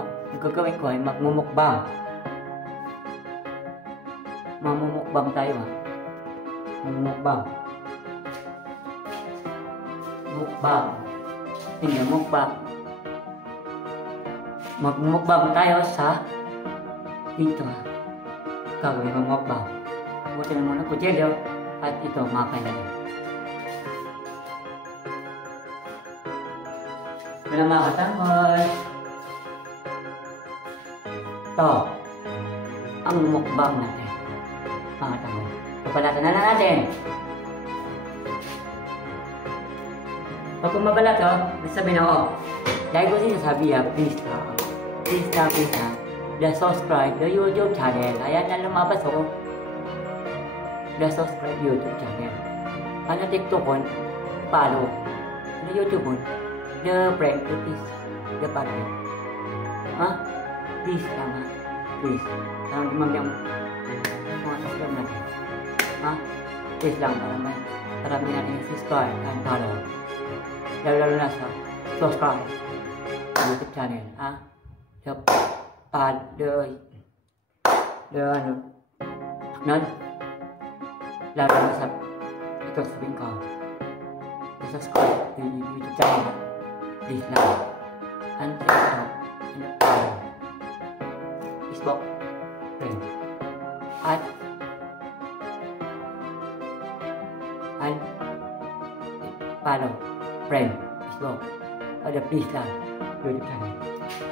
ang gagawin ko ay magmumukbang. Mamumukbang tayo ha. Mukbang. Mukbang. Tingnan mukbang. Magmukbang tayo sa dito ha. Gagawin mo mukbang. Buti na muna kutsilyo at ito mga kailangan. Wala mga katanggol. Ito ang mukbang natin. Mga katanggol. Papalatan na lang natin. Pag kung mabalat o, sabihin ako, lagi ko sinasabi ha, please ha, subscribe the YouTube channel. Ayan na lumabas ako. Subscribe YouTube channel. Ano TikTok on, follow. Ano YouTube on, the friend, the partner. Ha? Please lang ha. Please. Parang dumamiyang mga subscribe natin. Ha? Please lang para may natin subscribe and follow. Lalo na sa subscribe YouTube channel. Ha? Lalo na sa ito sabihin ko. Subscribe to YouTube channel. Please lang. And TikTok and follow. Facebook friend. At follow friend. Facebook. Ada please lang. YouTube channel.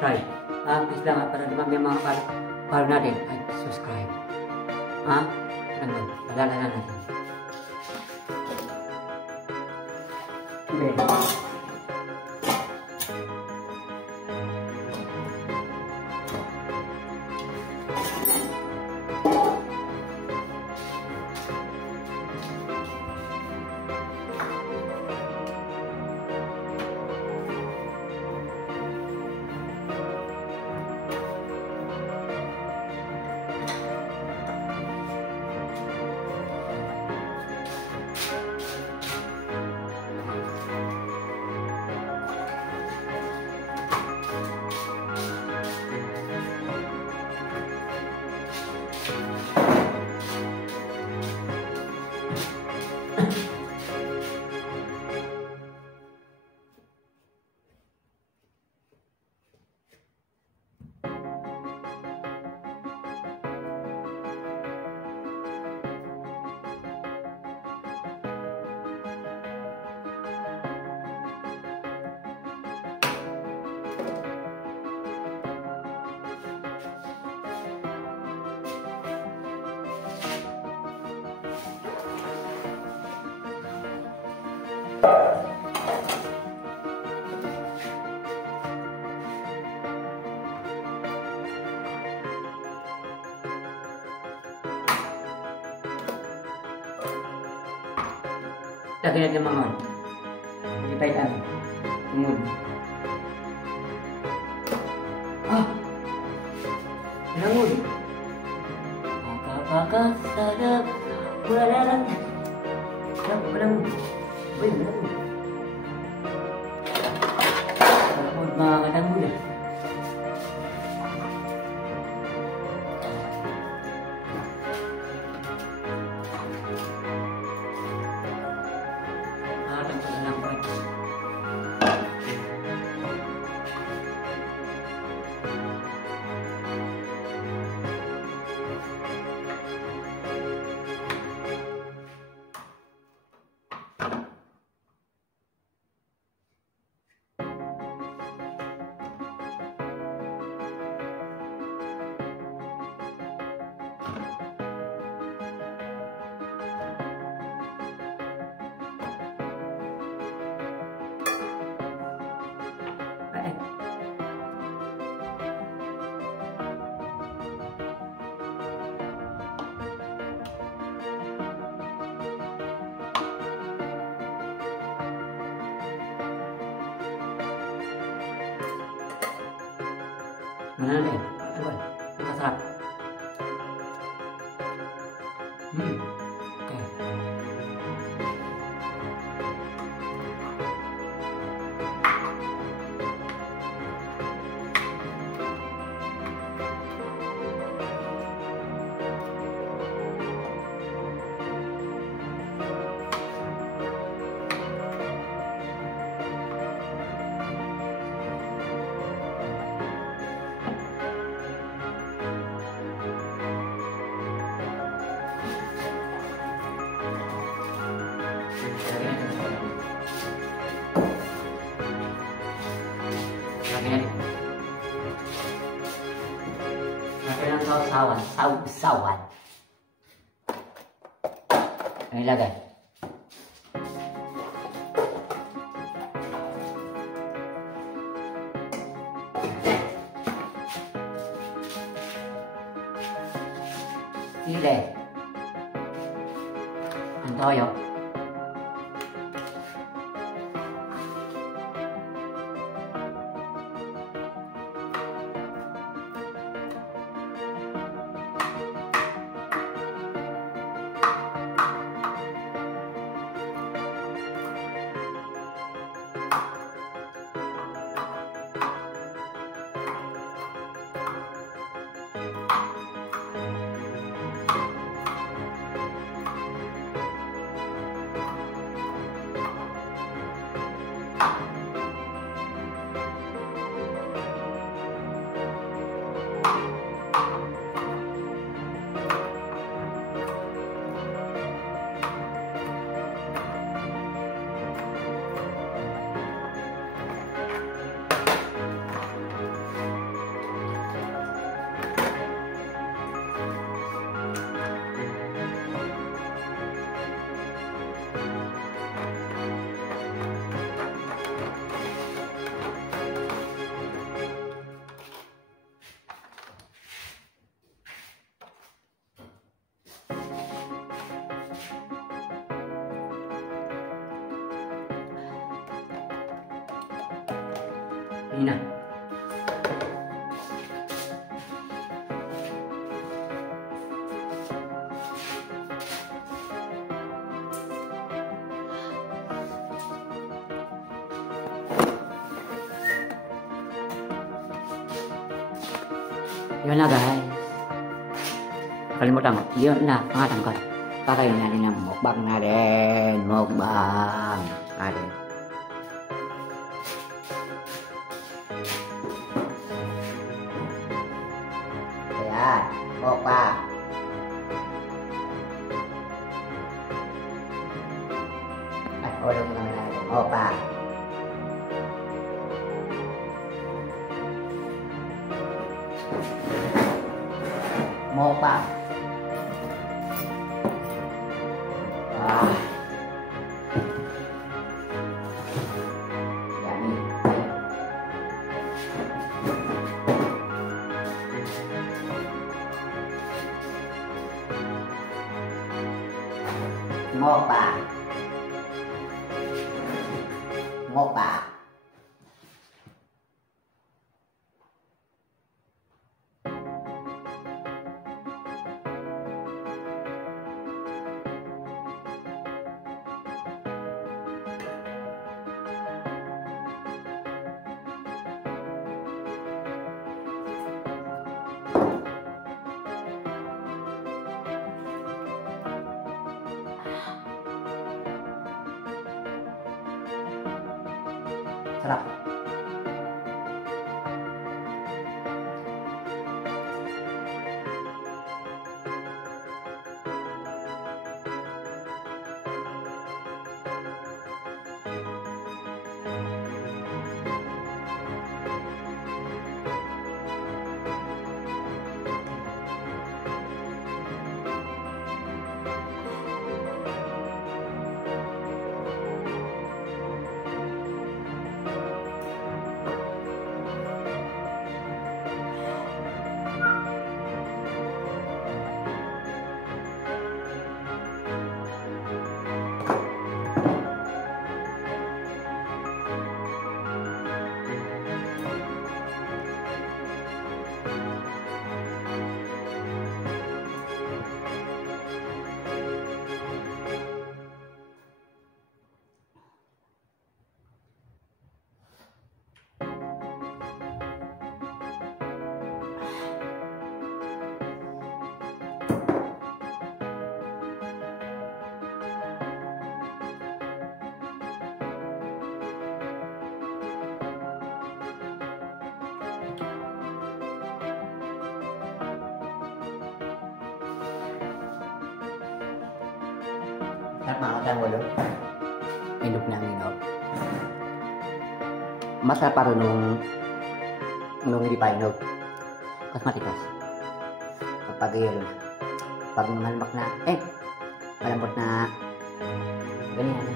Right. Please lang para dumami ang mga follow natin at subscribe. Palala na natin. Okay. Lagyan natin mga malipay lang. Tumod. Lamod. Makapakasarap. Wala lang. Lamod. Uy, lamod. Lamod mga katamod. Mana deh? Coba, masarap. Oke. sausawan, sausawan. Ang ilagay. Sili. Ang toyo. Ini na. Yun na guys. Kalimutan ko. Yun na. Pangatan ko. Kakain natin ng mukbang natin. Mukbang natin. Ayan. Mukbang. Ay, ulo mo naman natin. Mukbang. Mukbang. Ah. Yummy. Mukbang. Mukbang. Sarap. Sarap banget ang ulo. Inog na ang inog. Masarap pa rin nung hindi pa inog. Mas matikas. kapag yelo na. Pag malambak na, malambot na ganyan.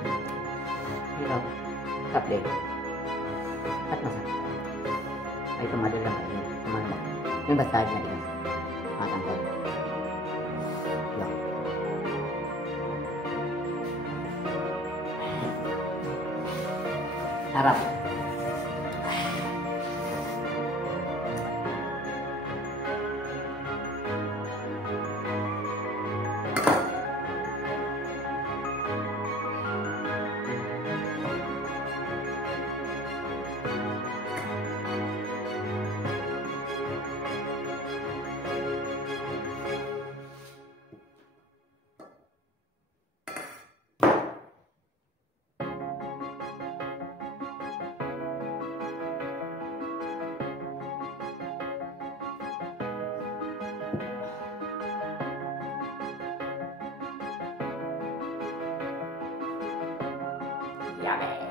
Dito, kaple. At masarap. Ay, tumadol lang kayo. Malambak. Yung bastard na tigas. Matangkad. Yan. Sarap. Yummy.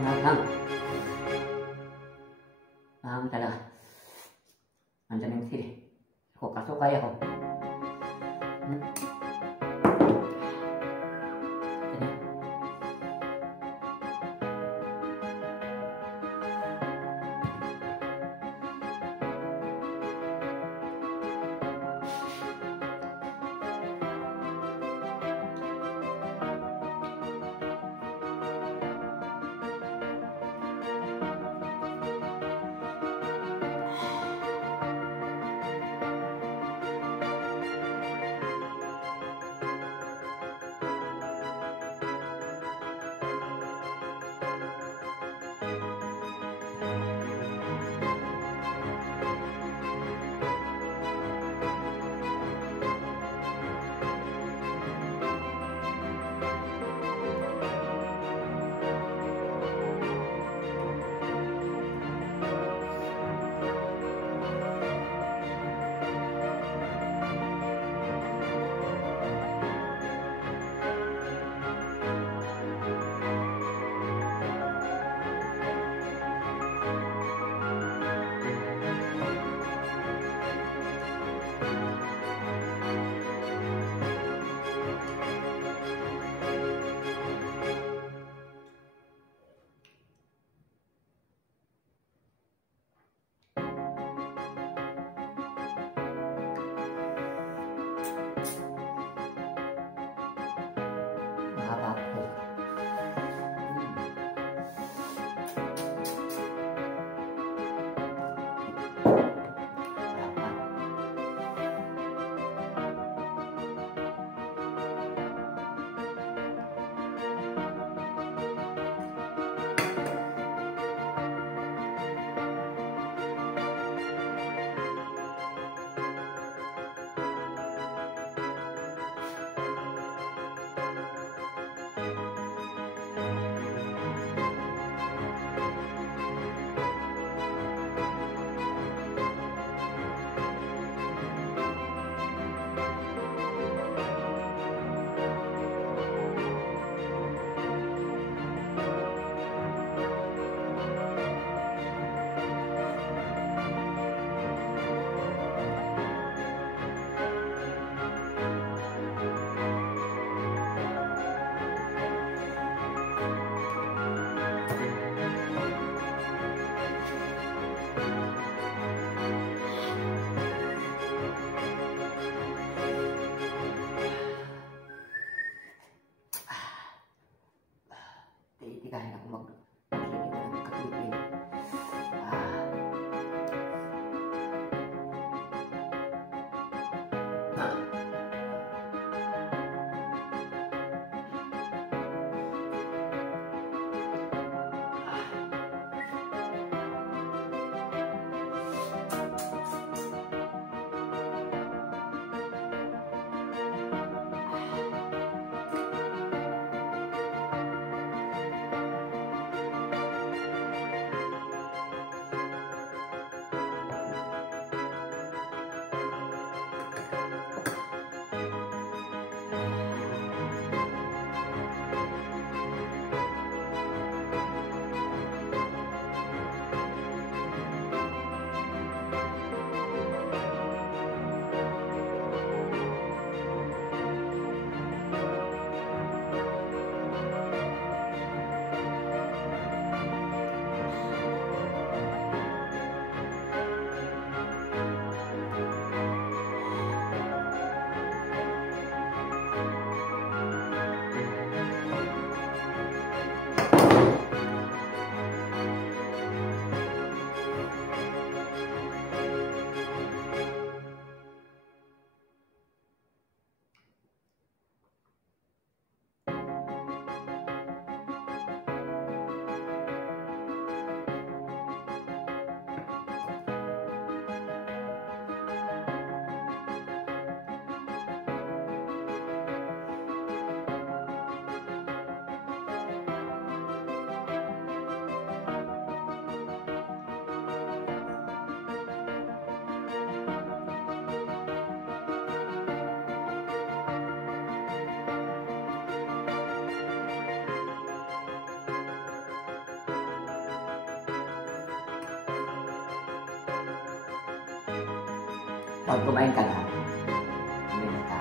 Mahang. Mahang talaga. Nandiyan yung sili. Ako, kasukay ako. Pag kumain ka na, kumain ka.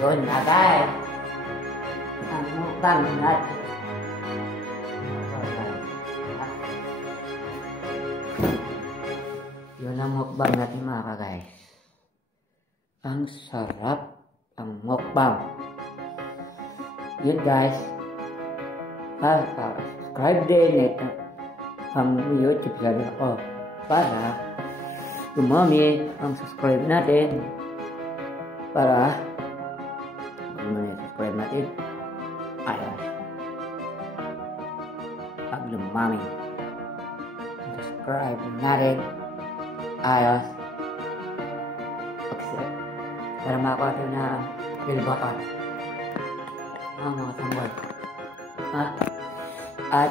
Yun na guys, ang mukbang natin. Yun ang mukbang natin mga ka-guys. Ang sarap ang mukbang. Yun guys, subscribe din ang YouTube channel ko para dumami ang subscribe natin, para subscribe natin ayos pag lumami subscribe natin ayos para makakuha ito na bell button mga tambol at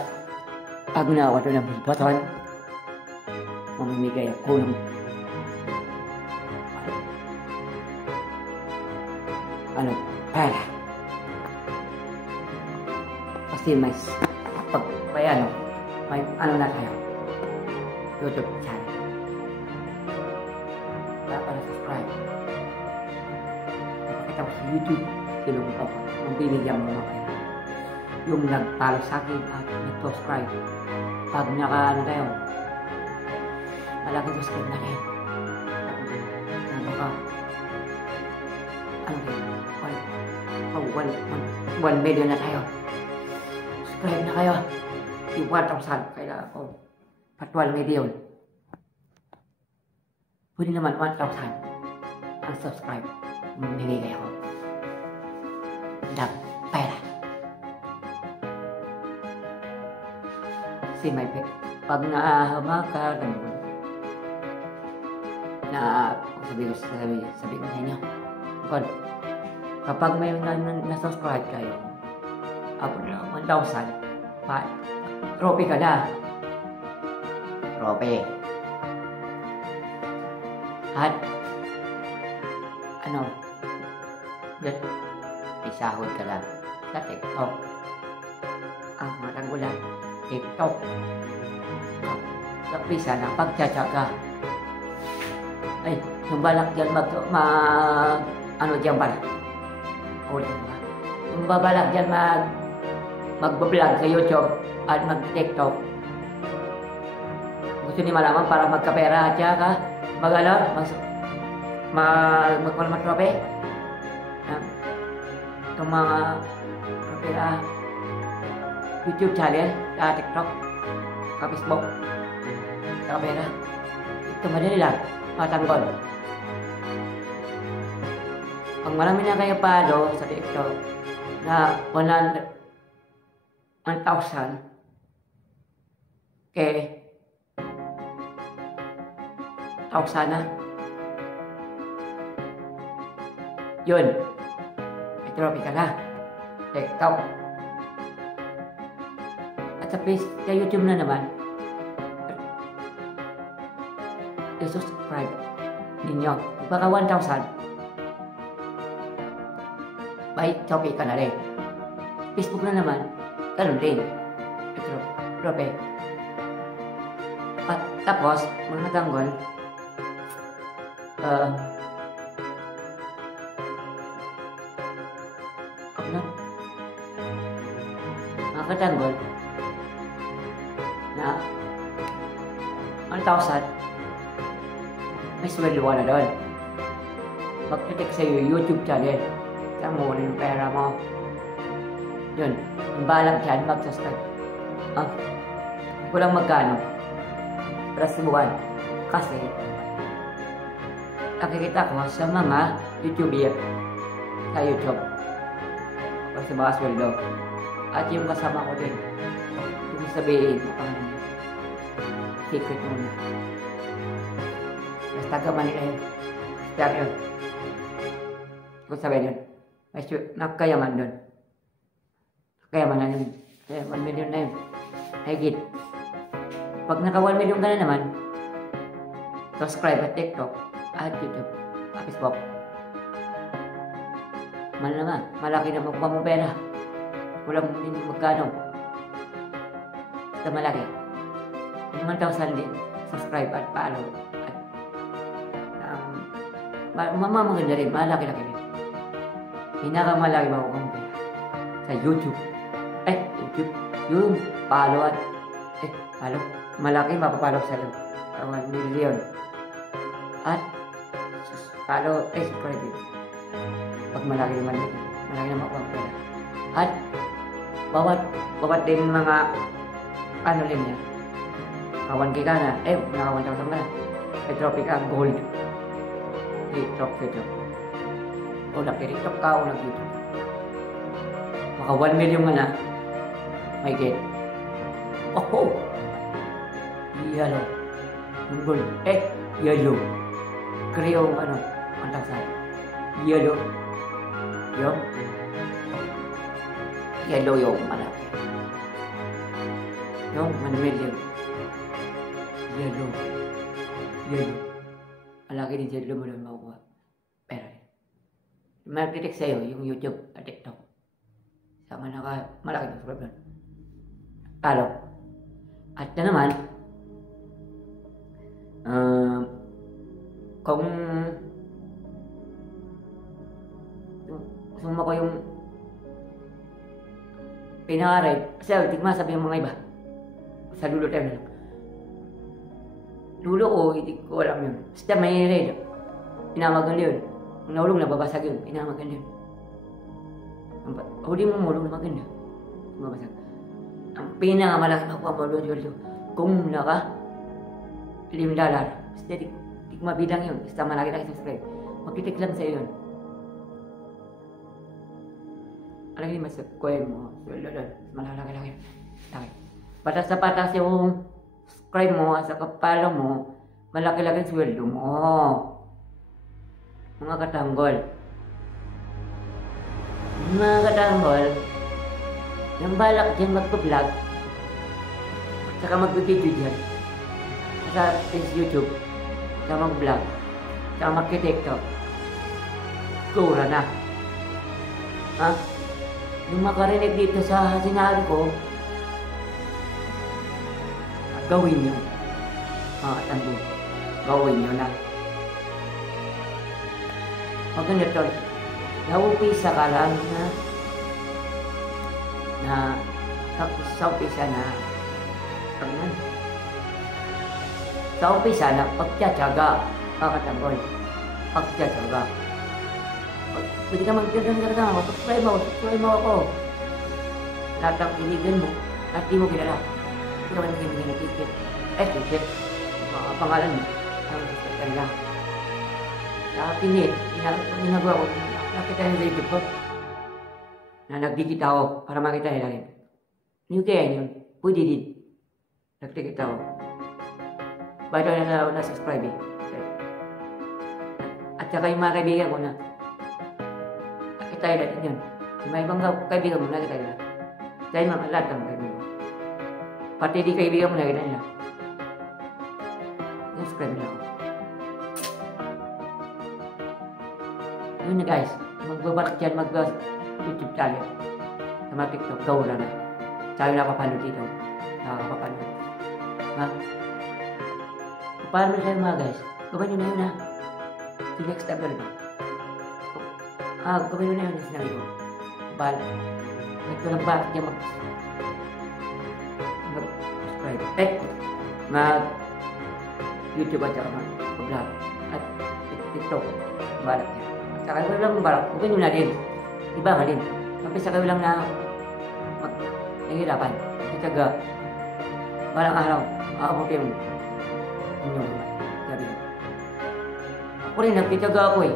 pag nakakuha ito na bell button mamimigay ako ng pera. Kasi may na tayo YouTube channel para subscribe. Napakita ko sa YouTube silong ko kung binigyan mo mga pera yung nagpalo sa akin at nag-subscribe. Pag tayo malaki subscribe na rin baka 1 million na tayo. Subscribe na kayo. 1,000 kailangan ko. Pa 12 million. Pwede naman 1,000 ang subscribe. Mamimigay ako ng pera. Kasi may pag naahama ka sabi ko sa inyo, kapag may na-subscribe kayo, abot na 1,000, trophy ka na. Trophy. At, may sahod ka lang sa TikTok. Ang matanggulan, TikTok. Kapisa na pagtsatsaga. Ay, yung balak dyan dyan balak. Yung babalak dyan magbablog sa YouTube at mag-TikTok. Gusto niyo malaman para magkapera at saka magkulang trope. Itong mga YouTube channel, TikTok, Facebook, kapera. Ito madali lang, matanggol. Pag marami na kayo follow sa TikTok, na 1,000 kay 1,000 na. Yun. May trophy ka na. TikTok. At sa YouTube na naman, i-subscribe ninyo. Baka 1,000. May trophy ka na rin. Facebook na naman, ganun din. Trophy. At tapos, mga tanggol, mga katanggol na 1,000 may sweldo ka na doon. Mag-detect sa iyo YouTube channel. Saan mo yung pera mo. Yun. Ang balang dyan, mag-subscribe. Walang magkano. Para sa buwan. Kasi nakikita ko sa mga YouTuber sa YouTube. O sa mga sweldo. At yung kasama ko din. Yung sabihin, secret muna. Mas taga Manila yun. Star yun. Kung sabihin yun. May nakayaman doon. Nakayaman na yun. 1 million na yun. Higit. Pag naka 1 million ka na naman, subscribe at TikTok at YouTube at Facebook. Malaki na magpa mo pera. Walang hindi magkano. Basta malaki. 1,000 din. Subscribe at follow. At maganda rin. Malaki-laki rin. Pinakamalaki makukuha mo pera. Sa YouTube. YouTube. Yung follow at follow. Malaki mapapalok sa 1 million. At follow, subscribe din. Pag malaki naman ito. Malaki na makukuha mo pera. At bawat din mga ano rin yan. 1K ka na. Naka 1,000 ka na. May trophy ka, gold. TikTok. O nag-TikTok ka o nag-YouTube. Maka 1 million ka na. May get. Oh! Yellow. Yung gold. Yellow. Kriyong 1,000. Yellow. Yellow yung malaki. Yung 1 million. Yellow. Malaki din yellow mo lang makukuha. Pero mag-detect sa'yo yung YouTube at TikTok. Sama na ka, malaki na problem. Talo. At na naman, kung suma ko yung pinaka-ride, kasi tigma sabi yung mga iba, sa dulo tayo na lang. Dulo ko, hindi ko alam yun. Basta may ride, pinamagan yun. Kung nahulog, nababasag yun, pinamagan yun. Huli mo mulong na maganda, mabasag. Ang pinakamalaki makuha mo yun, kung naka $5. Basta di mabilang yun, basta malaki-laki subscribe. Magtitik lang sa'yo yun. Alam niyo, mas kuya mo, malaki-laki. Patas na patas yung subscribe mo, sa kapalo mo, malaki-laki sweldo mo. Mga katanggol. Mga katanggol, yung balak dyan magpa-vlog, saka magpa-video dyan, sa YouTube, saka mag-vlog, saka mag-TikTok, tura na. Ha? Yung makarinig dito sa sinabi ko, gawin nyo. Mga katanggol, gawin nyo na. Maganda to. Naumpisa ka lang na sa umpisa na sa umpisa na pagtsatsaga, mga katanggol. Pagtsatsaga. Pwede ka magdadang ako, subscribe mo ako. Lahat ang piligan mo, at di mo kilala. Hindi ka man naging ticket. Ticket. Mga pangalan mo. Ang sakal lang. Sa pinit, ginagawa ko, nakita yung video ko. na nagdikit ako para makita nila rin. Yung kaya yun, pwede din. Nagdikit ako. Ba't ako na-subscribe eh. At saka yung mga kaibigan ko na nakita nila din yun. Yung mga ibang kaibigan mo nakita nila. Dahil mga lahat ng kaibigan mo. Pati di kaibigan mo nakita nila. Subscribe nila ako. Yun na guys, magbabalak dyan mag-YouTube channel. Sa mga TikTok, gawala na. Sabi na kapapanood dito. Nakakapapanood. Ha? Paano sa'yo mga guys? Gawin nyo na yun ha. The next time na rin. Gawin nyo na yun. Sinabi ko. Bahala. Ito lang bakit niya mag-subscribe. Mag-YouTube at saka mag-vlog. At TikTok. Bahala niya. At saka gawin lang bahala. Gawin nyo na din. Iba nga din. Kapag sa gawin lang na nahihirapan. Kitaga. Balang araw. Aabuti yung inyong sabi ko. Ako rin, nagkitaga ako eh.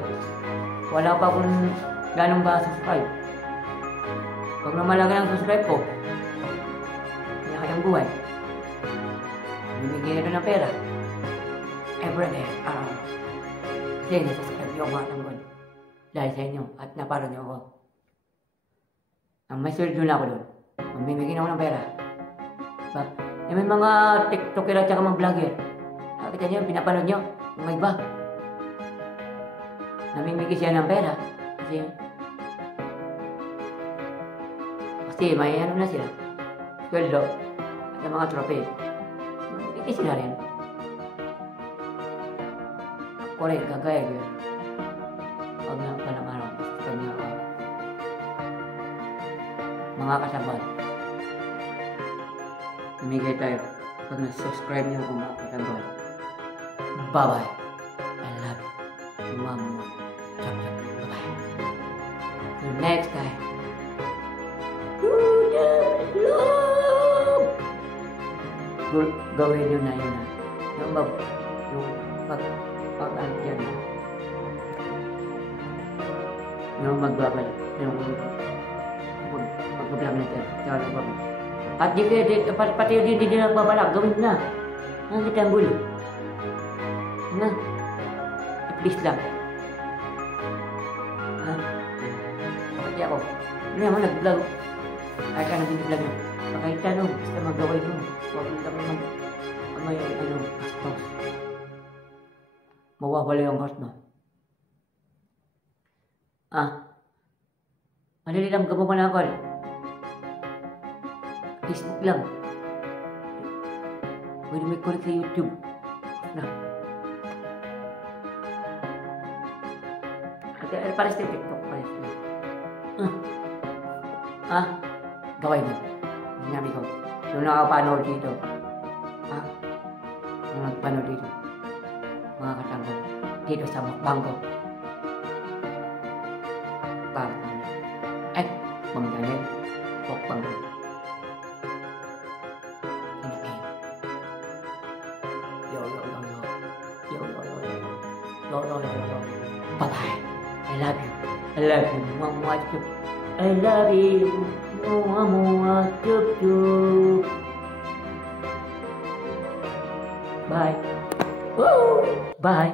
Wala pa akong ganong ba subscribe. Pag namalaga ng subscribe ko, kaya kayang buhay. Bibigyan na ng pera. Everyday, araw. Kasi nasasubscribe niyo ako mga tanggol. Dahil sa inyo at naparo niyo ako. Ang may sweldo na ako doon. Mamimigyan ako ng pera. Diba? Eh, may mga tiktoker at saka mga vlogger. Nakita niyo, pinapanood niyo. Mga iba. Namimigay siya ng pera. Kasi may ano na sila. Sweldo. At mga trophy. Mamimigay sila rin. Ako rin, kagaya ko. Pag napalang araw, kanya ako. Mga kasabot. Mamimigay tayo. Pag na-subscribe niyo kung mga kasabot. Bye-bye. I love you. Mama. Bye-bye. Till next time. To the love. Gawin nyo na yun. Yung pag-antyan na. Yung magbabalik. Yung mag-vlog na dyan. At pati yung hindi nagbabalak. Gawin na. Ang kitang gulo. Na, please lang. Ha? Pati ako. Hindi naman nag-vlog. Ay ka nag-vlog mo. Pakita no, basta magaway mo. Huwag mo kami may gastos. Mawawala yung heart mo. Madali lang gawa na ako. Facebook lang. Pwede may connect sa YouTube. Na. Pares sa TikTok, pares na. Gawin mo. Sinabi ko. Yung nakapanood dito. Yung nagpanood dito. Mga katanggol. Dito sa bangko. Bangko. Manggaling. Bangko. Kinakain. Yo. Bye-bye. I love you. I love you. Mwah, chup. I love you. Mwah, chup, chup. Bye. Woo! Bye.